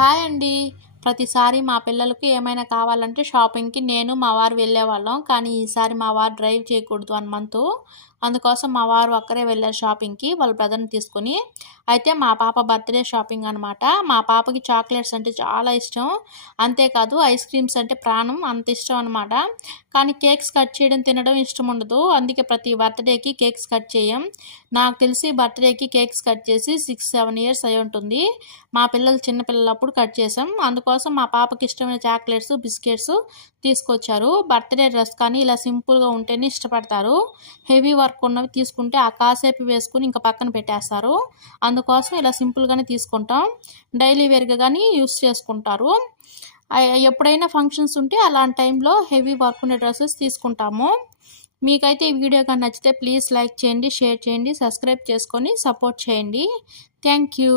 Hi అండి. ప్రతిసారి మా పిల్లలకి ఏమైనా కావాలంటే షాపింగ్‌కి నేను, మా వారు వెళ్ళేవాళ్ళం. కానీ ఈసారి మా వారు డ్రైవ్ చేయకూడదు 1 మంతు. అందుకోసం మా వారు ఒక్కరే వెళ్లారు షాపింగ్‌కి వాళ్ళ బ్రదర్‌ని తీసుకొని. అయితే మా పాప బర్త్‌డే షాపింగ్ అనమాట. మా పాపకి చాక్లెట్స్ అంటే చాలా ఇష్టం. అంతేకాదు ఐస్ క్రీమ్స్ అంటే ప్రాణం. అంత ఇష్టం అనమాట. కానీ కేక్స్ కట్ చేయడం, తినడం ఇష్టం ఉండదు. అందుకే ప్రతి బర్త్‌డేకి కేక్స్ కట్ చేయం. నాకు తెలిసి బర్త్‌డేకి కేక్స్ కట్ చేసి 6, 7 ఇయర్స్ అయ్యి ఉంటుంది. మా పిల్లలు చిన్న పిల్లలప్పుడు కట్ చేసాం. అందుకోసం మా పాపకి ఇష్టమైన చాక్లెట్స్, బిస్కెట్స్ తీసుకొచ్చారు. బర్త్‌డే డ్రెస్ కానీ ఇలా సింపుల్‌గా ఉంటేనే ఇష్టపడతారు. హెవీ వర్క్ ఉన్నవి తీసుకుంటే ఆ కాసేపు వేసుకొని ఇంక పక్కన పెట్టేస్తారు. అందుకోసం ఇలా సింపుల్‌గానే తీసుకుంటాం. డైలీ వేర్‌గా కానీ యూస్ చేసుకుంటారు. ఎప్పుడైనా ఫంక్షన్స్ ఉంటే అలాంటి టైంలో హెవీ వర్క్ ఉండే డ్రెస్సెస్ తీసుకుంటాము. మీకైతే ఈ వీడియో కానీ నచ్చితే ప్లీజ్ లైక్ చేయండి, షేర్ చేయండి, సబ్స్క్రైబ్ చేసుకొని సపోర్ట్ చేయండి. Thank you.